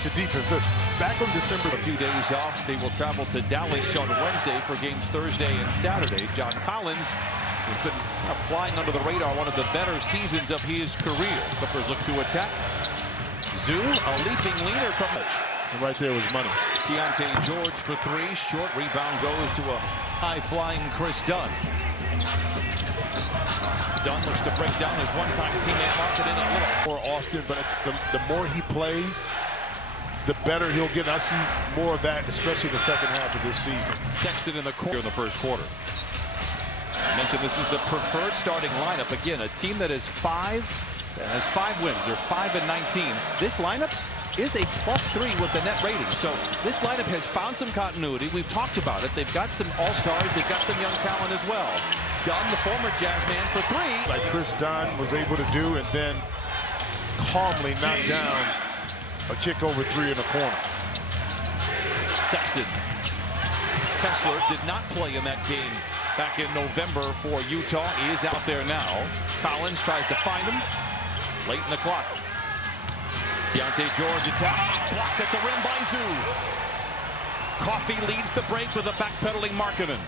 offense to defense. Listen, back on December. A few days off. They will travel to Dallas on Wednesday for games Thursday and Saturday. John Collins has been flying under the radar, one of the better seasons of his career. Clippers look to attack. Zoo, a leaping leader from the... And right there was money. Keontae George for three. Short rebound goes to a high-flying Chris Dunn. Dunn looks to break down his one-time teammate Marketing a little more often, but the more he plays, the better he'll get. I see more of that, especially in the second half of this season. Sexton in the corner in the first quarter. I mentioned this is the preferred starting lineup. Again, a team that has five wins. They're 5-19. This lineup is a +3 with the net rating. So this lineup has found some continuity. We've talked about it. They've got some all-stars. They've got some young talent as well. Dunn, the former Jazz man, for three. Like Chris Dunn was able to do, and then calmly knock down a kick over three in the corner. Sexton. Kessler did not play in that game back in November for Utah. He is out there now. Collins tries to find him late in the clock. Keontae George attacks. Blocked at the rim by Zoo. Coffee leads the break with a backpedaling Markkanen.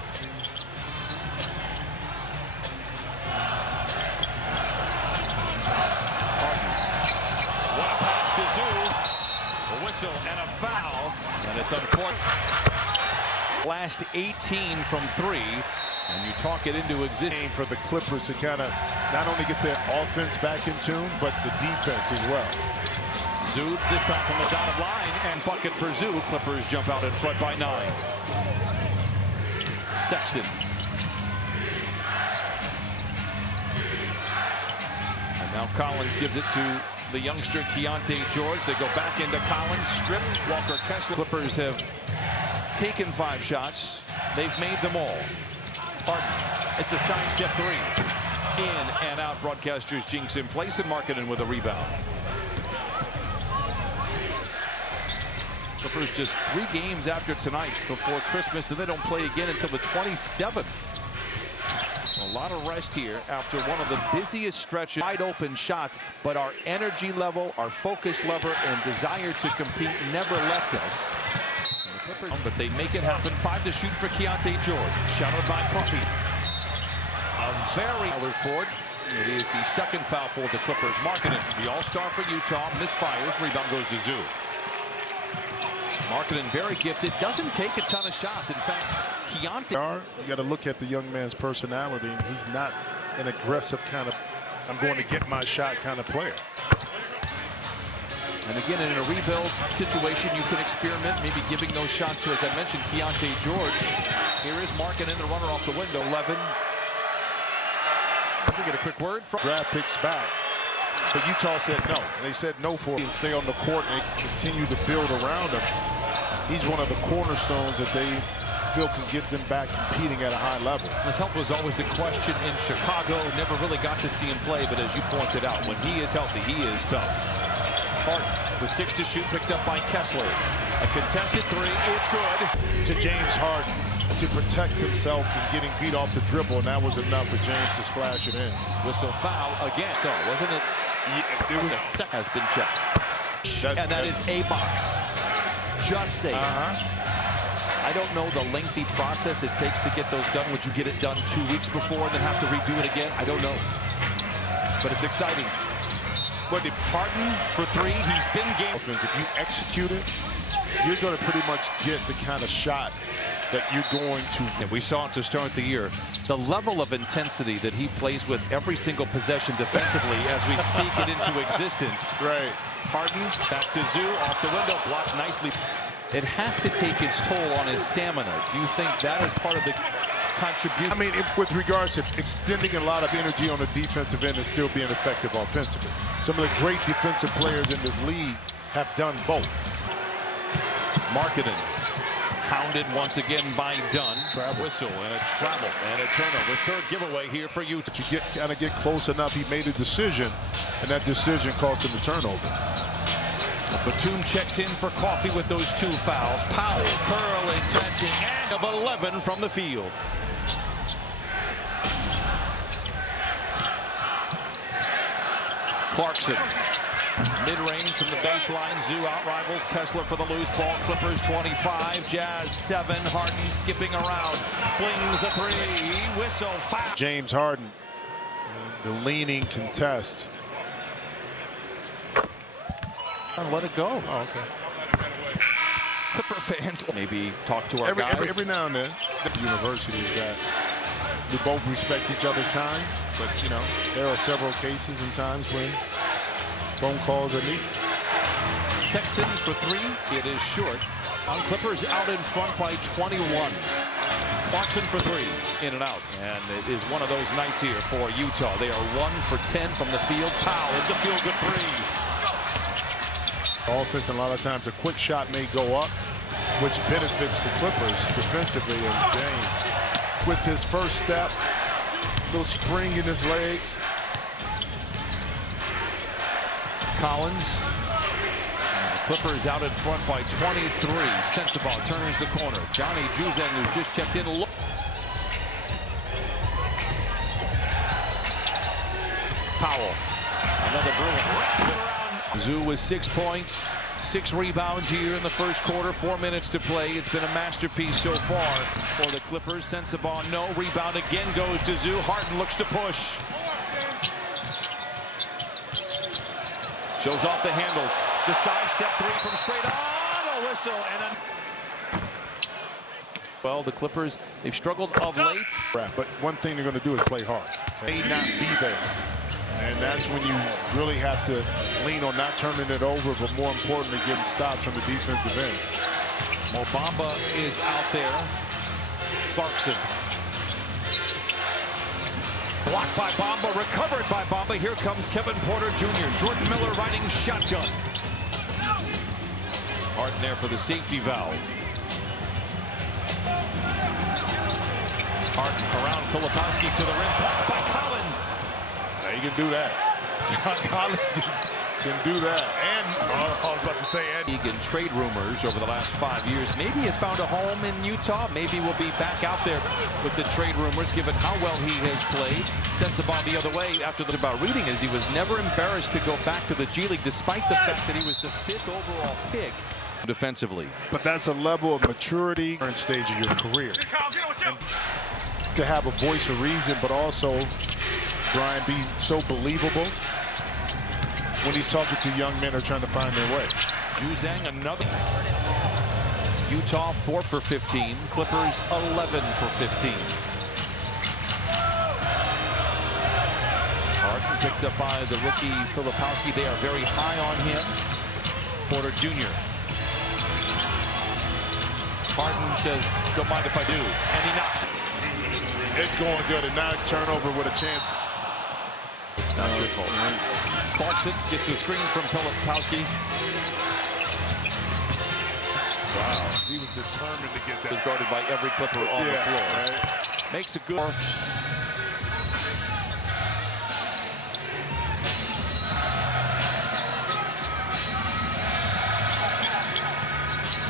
What a pass to Zoo. A whistle and a foul. And it's unfortunate. Last 18 from three. And you talk it into existence. For the Clippers to kind of not only get their offense back in tune, but the defense as well. Zoo this time from the dotted line, and bucket for Zoo. Clippers jump out in front by 9. Sexton. And now Collins gives it to the youngster Keontae George. They go back into Collins, stripped. Walker Kessler. Clippers have taken 5 shots. They've made them all. Harden. It's a sidestep three. In and out. Broadcasters jinx in place, and Markkanen with a rebound. Clippers just 3 games after tonight before Christmas, then they don't play again until the 27th. A lot of rest here after one of the busiest stretches. Wide open shots, but our energy level, our focus level, and desire to compete never left us. But they make it happen. 5 to shoot for Keontae George. Shouted by Puffy. A very Ford. It is the second foul for the Clippers. Markkanen, the all-star for Utah, misfires. Rebound goes to Zoo. Markkanen, very gifted, doesn't take a ton of shots. In fact, Keontae. You got to look at the young man's personality, and he's not an aggressive kind of, I'm going to get my shot kind of player. And again, in a rebuild situation, you can experiment, maybe giving those shots to, as I mentioned, Keontae George. Here is Markkanen, the runner off the window. 11. We get a quick word from draft picks back. But Utah said no. They said no for him. Stay on the court and continue to build around him. He's one of the cornerstones that they feel can get them back competing at a high level. His help was always a question in Chicago. Never really got to see him play, but as you pointed out, when he is healthy, he is tough. Harden with 6 to shoot, picked up by Kessler. A contested three, it's good. To James Harden to protect himself from getting beat off the dribble, and that was enough for James to splash it in. Whistle foul again. So wasn't it? Yeah, it was. The second has been checked. And that is a box. Just say. I don't know the lengthy process it takes to get those done. Would you get it done 2 weeks before and then have to redo it again? I don't know. But it's exciting. But Harden for 3, he's been game. If you execute it, you're going to pretty much get the kind of shot that you're going to. And we saw it to start the year. The level of intensity that he plays with every single possession defensively as we speak it into existence. Right. Harden back to Zoo, off the window, blocked nicely. It has to take its toll on his stamina. Do you think that is part of the contribution? I mean, with regards to extending a lot of energy on the defensive end and still being effective offensively. Some of the great defensive players in this league have done both. Markkanen hounded once again by Dunn. Whistle and a travel and a turnover. 3rd giveaway here for Utah. To kind of get close enough, he made a decision, and that decision cost him the turnover. Batum checks in for Coffee with those 2 fouls. Powell curling, catching, and of 11 from the field. Clarkson Mid-range from the baseline. Zoo out-rivals Kessler for the loose ball. Clippers 25, Jazz 7. Harden skipping around. Flings a three. Whistle. Foul. James Harden, the leaning contest. Let it go. Oh, okay. Clipper fans maybe talk to our guys. Every now and then. The universities that we both respect each other's times, but you know there are several cases and times when phone calls are needed. Sexton for three. It is short. On Clippers out in front by 21. Clarkson for three. In and out. And it is one of those nights here for Utah. They are 1 for 10 from the field. Powell. It's a feel-good three. Offense, and a lot of times a quick shot may go up, which benefits the Clippers defensively. And James, with his first step, little spring in his legs. Collins. Clippers out in front by 23. Sensabaugh turns the corner. Johnny Juzang, who's just checked in. Powell. Another brilliant. Zoo with 6 points, 6 rebounds here in the first quarter. 4 minutes to play. It's been a masterpiece so far for the Clippers. Sensabaugh, no. Rebound again goes to Zoo. Harden looks to push. Shows off the handles. The sidestep three from straight on. A whistle and a... Well, the Clippers, they've struggled of late. But one thing they're going to do is play hard. They may not be there. And that's when you really have to lean on not turning it over, but more importantly, getting stops from the defensive end. Mo Bamba is out there. Clarkson. Blocked by Bamba, recovered by Bamba. Here comes Kevin Porter Jr. Jordan Miller riding shotgun. Harden there for the safety valve. Harden around Filipowski to the rim. Blocked by Collins. He can do that. Collins can do that. And I was about to say, and trade rumors over the last 5 years. Maybe has found a home in Utah. Maybe will be back out there with the trade rumors, given how well he has played. Sensabaugh the other way after the about reading is he was never embarrassed to go back to the G League, despite the fact that he was the 5th overall pick defensively. But that's a level of maturity current stage of your career. And to have a voice of reason, but also Brian, be so believable when he's talking to young men who are trying to find their way. Juzang, another. Utah 4 for 15. Clippers 11 for 15. Harden picked up by the rookie Filipowski. They are very high on him. Porter Jr. Harden says, don't mind if I do. And he knocks. It's going good, and now turnover with a chance. It's not your fault. Clarkson gets a screen from Filipowski. Wow, he was determined to get that. Was guarded by every Clipper on the floor. Right. Makes a good.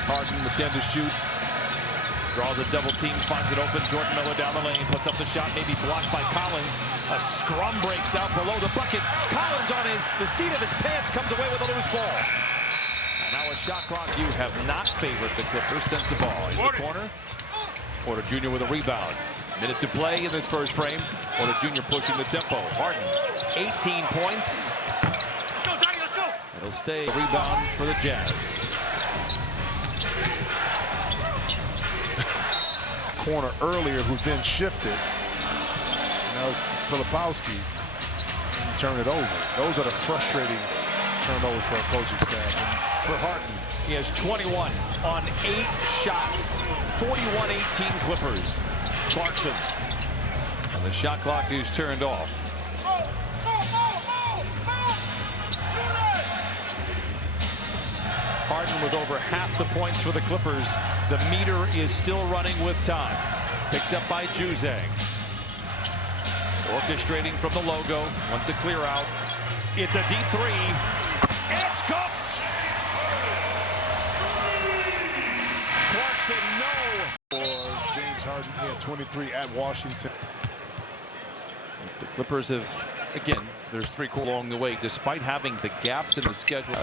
Harden with 10 to shoot. Draws a double team, finds it open. Jordan Miller down the lane, puts up the shot, maybe blocked by Collins. A scrum breaks out below the bucket. Collins on the seat of his pants comes away with a loose ball. And now a shot clock. You have not favored the Clippers. Sensabaugh in the corner. Porter Jr. with a rebound. Minute to play in this first frame. Porter Jr. pushing the tempo. Harden, 18 points. Let's go, Donnie, let's go. It'll stay. A rebound for the Jazz. Corner earlier, who then shifted. Now it's Filipowski. Turn it over. Those are the frustrating turnovers for a coaching staff. And for Harden, he has 21 on 8 shots. 41-18 Clippers. Clarkson. And the shot clock is turned off. Harden with over half the points for the Clippers. The meter is still running with time. Picked up by Juzang. Orchestrating from the logo. Wants a clear out. It's a deep three. It's gone. Clarkson, no. for James Harden, he had 23 at Washington. The Clippers have, again, There's 3 quarters along the way, despite having the gaps in the schedule.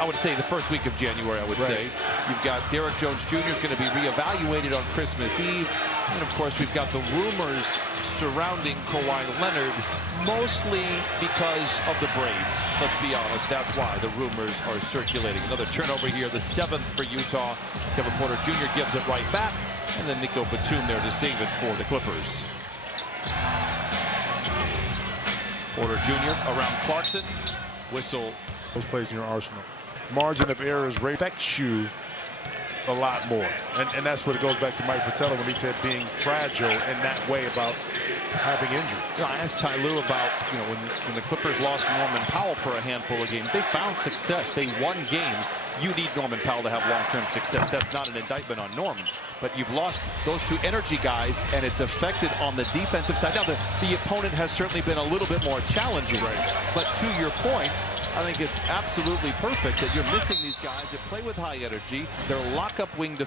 I would say the first week of January, I would say. You've got Derek Jones Jr. is going to be reevaluated on Christmas Eve. And, of course, we've got the rumors surrounding Kawhi Leonard, mostly because of the braids. Let's be honest, that's why the rumors are circulating. Another turnover here, the 7th for Utah. Kevin Porter Jr. gives it right back. And then Nico Batum there to save it for the Clippers. Porter Jr. around Clarkson. Whistle. Those plays in your arsenal. Margin of errors affects you a lot more. And that's what it goes back to Mike Fratello when he said being fragile in that way about having injury. You know, I asked Ty Lue about, when the Clippers lost Norman Powell for a handful of games, they found success. They won games. You need Norman Powell to have long-term success. That's not an indictment on Norman. But you've lost those 2 energy guys, and it's affected on the defensive side. Now, the opponent has certainly been a little bit more challenging. Right. But to your point, I think it's absolutely perfect that you're missing these guys that play with high energy. They're lock-up wing. The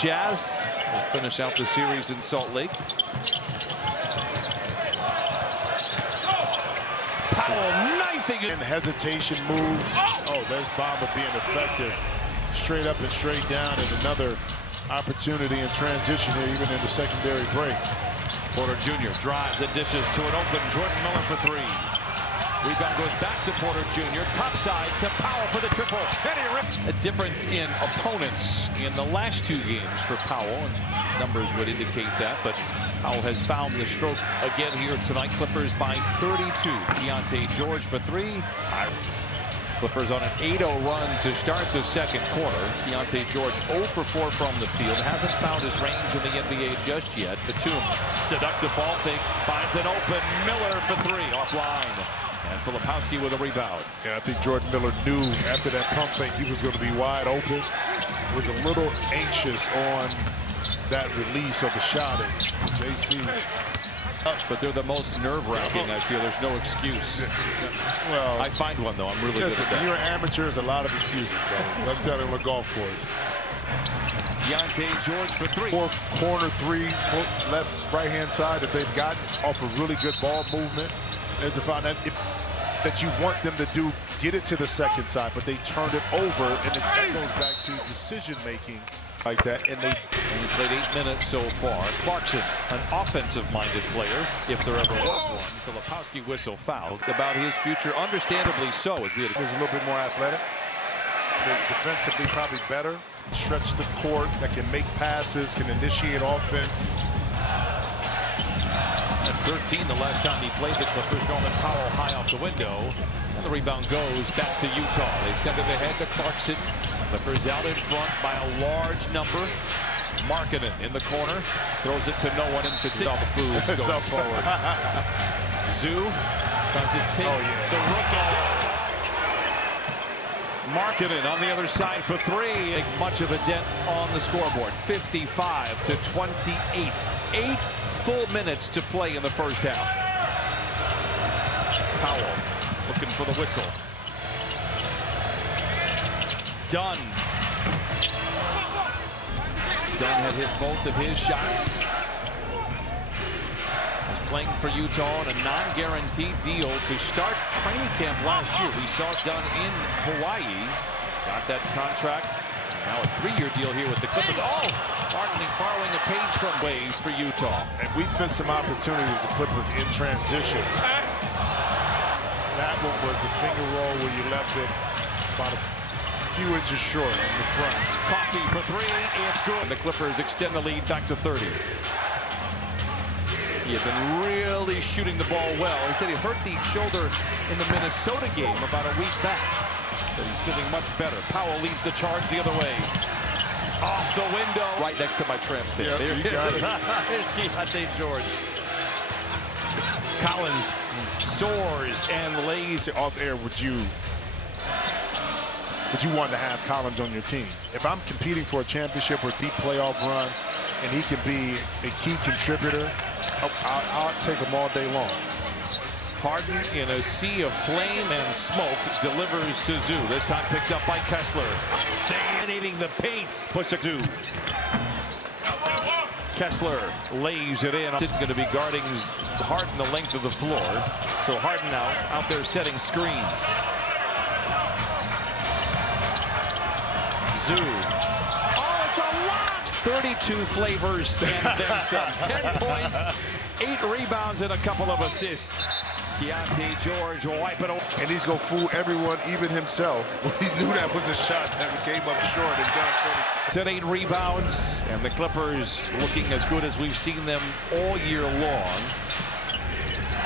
Jazz will finish out the series in Salt Lake. Powell knifing it. And hesitation moves. Oh, there's Bamba being effective. Straight up and straight down, and another opportunity in transition here, even in the secondary break. Porter Jr. drives and dishes to an open Jordan Miller for 3. Rebound goes back to Porter Jr. Top side to Powell for the triple. And he rips. A difference in opponents in the last 2 games for Powell, and numbers would indicate that. But Powell has found the stroke again here tonight. Clippers by 32. Keontae George for 3. Clippers on an 8-0 run to start the second quarter. Keontae George 0 for 4 from the field. Hasn't found his range in the NBA just yet. Batum, seductive ball fake, finds an open Miller for 3 offline. And Filipowski with a rebound. Yeah, I think Jordan Miller knew after that pump fake he was going to be wide open. Was a little anxious on that release of the shot. And JC. But they're the most nerve-wracking. I feel there's no excuse. Well, I find one though. I'm really good at that. When you're an amateur, there's a lot of excuses, bro. I'm telling you, on a golf course. Keontae George for 3. 4th corner 3, left, right-hand side that they've gotten off a really good ball movement. There's a find that you want them to do, get it to the second side, but they turned it over, and it goes back to decision-making like that, and they only played 8 minutes so far. Clarkson, an offensive-minded player, if there ever was one. Filipowski whistle fouled. About his future, understandably so. He's a little bit more athletic. They're defensively probably better. Stretch the court, that can make passes, can initiate offense. At 13, the last time he played the Clippers, Norman Powell high off the window. And the rebound goes back to Utah. They send it ahead to Clarkson. Clippers out in front by a large number. Markkanen in the corner. Throws it to no one in particular. The Foods going forward. Zoo. Does it take the rookie? Markkanen on the other side for 3. Make much of a dent on the scoreboard. 55 to 28. 8 full minutes to play in the first half. Powell looking for the whistle. Dunn. Dunn had hit both of his shots. Was playing for Utah on a non-guaranteed deal to start training camp last year. We saw Dunn in Hawaii. Got that contract. Now a 3-year deal here with the Clippers. Oh, borrowing a page from Waves for Utah. And we've missed some opportunities, the Clippers in transition. That one was the finger roll where you left it about a few inches short in the front. Coffee for 3, it's good. The Clippers extend the lead back to 30. He had been really shooting the ball well. He said he hurt the shoulder in the Minnesota game about a week back. But he's feeling much better. Powell leads the charge the other way. Off the window. Right next to my tramp stand. Yep, there you got it. There's Keontae George. Collins soars and lays off air. Would you want to have Collins on your team? If I'm competing for a championship or deep playoff run, and he can be a key contributor, I'll take him all day long. Harden in a sea of flame and smoke delivers to Zoo. This time picked up by Kessler. Sanitating the paint. Puts it to Kessler lays it in. It's going to be guarding Harden the length of the floor. So Harden now out there setting screens. Zoo. Oh, it's a lot! 32 flavors and then some. 10 points, 8 rebounds, and a couple of assists. Keontae George will wipe it away. And he's going to fool everyone, even himself. He knew that was a shot that came up short and got 10 8 rebounds, and the Clippers looking as good as we've seen them all year long.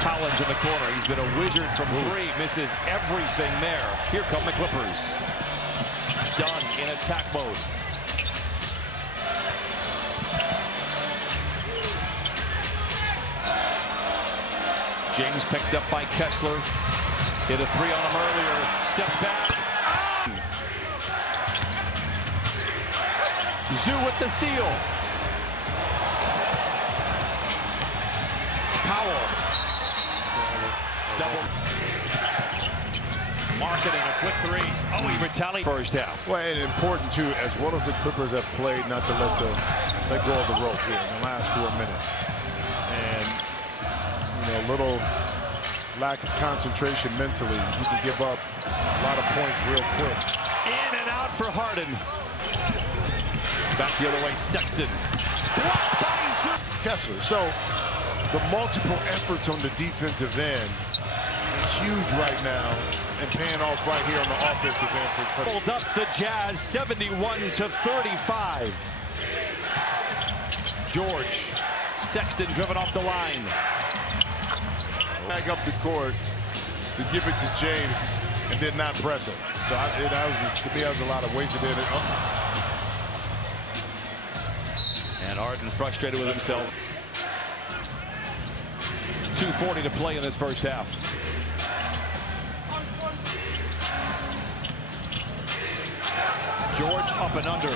Collins in the corner. He's been a wizard from 3. Misses everything there. Here come the Clippers. Done in attack mode. James picked up by Kessler. Hit a 3 on him earlier. Steps back. Zoo with the steal. Powell. Double. Marketing a quick 3. Oh, he retaliated first half. Well, and important too, as well as the Clippers have played, not to let go of the rope here in the last 4 minutes. And a little lack of concentration mentally. You can give up a lot of points real quick. In and out for Harden. Back the other way, Sexton. Blocked by Kessler. So the multiple efforts on the defensive end is huge right now, and paying off right here on the offensive end for the Clippers. Pulled up the Jazz 71-35. George. Sexton driven off the line. Back up the court to give it to James and did not press him. So to me, that was a lot of wasted in it. And Harden frustrated with himself. 2:40 to play in this first half. George up and under.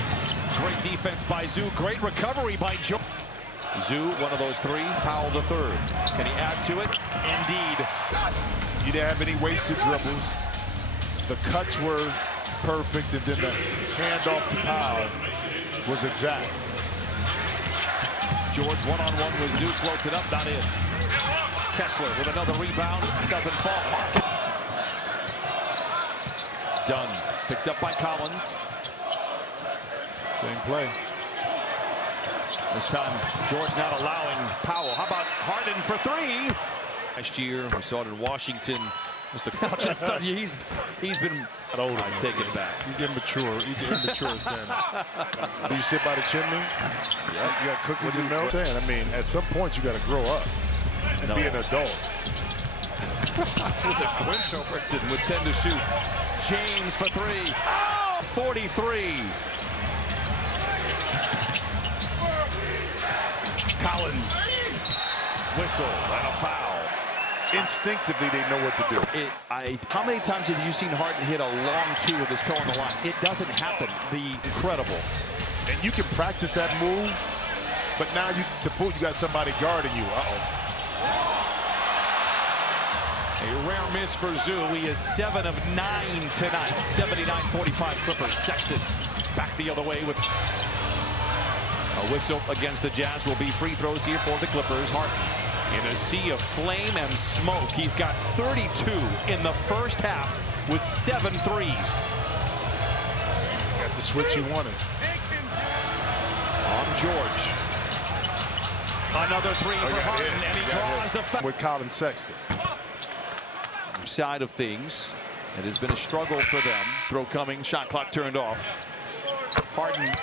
Great defense by Zoo. Great recovery by George. Zoo, one of those 3. Powell the 3rd. Can he add to it? Indeed. You didn't have any wasted dribbles. The cuts were perfect, and then the handoff to Powell was exact. George one-on-one with Zoo, floats it up, not in. Kessler with another rebound, doesn't fall. Done. Picked up by Collins. Same play. This time, George not allowing Powell. How about Harden for 3? Last year, we saw it in Washington. He's been older. I take it back. He's immature. He's immature, Sam. Do you sit by the chimney? Yes. You got cookies and milk? I mean, at some point, you got to grow up and be an adult. With a clinch over with 10 to shoot. James for 3. Oh, 43. Collins. Whistle and a foul. Instinctively, they know what to do. How many times have you seen Harden hit a long 2 with his toe on the line? It doesn't happen. Incredible. And you can practice that move, but now you got somebody guarding you. A rare miss for Zoo. He is 7 of 9 tonight. 79-45 Clippers. Sexton back the other way with a whistle against the Jazz. Will be free throws here for the Clippers. Harden in a sea of flame and smoke. He's got 32 in the first half with 7 threes. Got the switch he wanted. On George. Another 3 for Harden, and he draws the foul. With Colin Sexton. Side of things. It has been a struggle for them. Throw coming, shot clock turned off. Harden.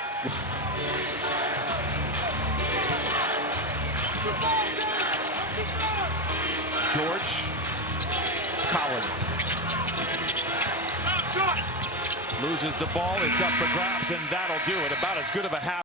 George. Collins. Loses the ball. It's up for grabs, and that'll do it. About as good of a half.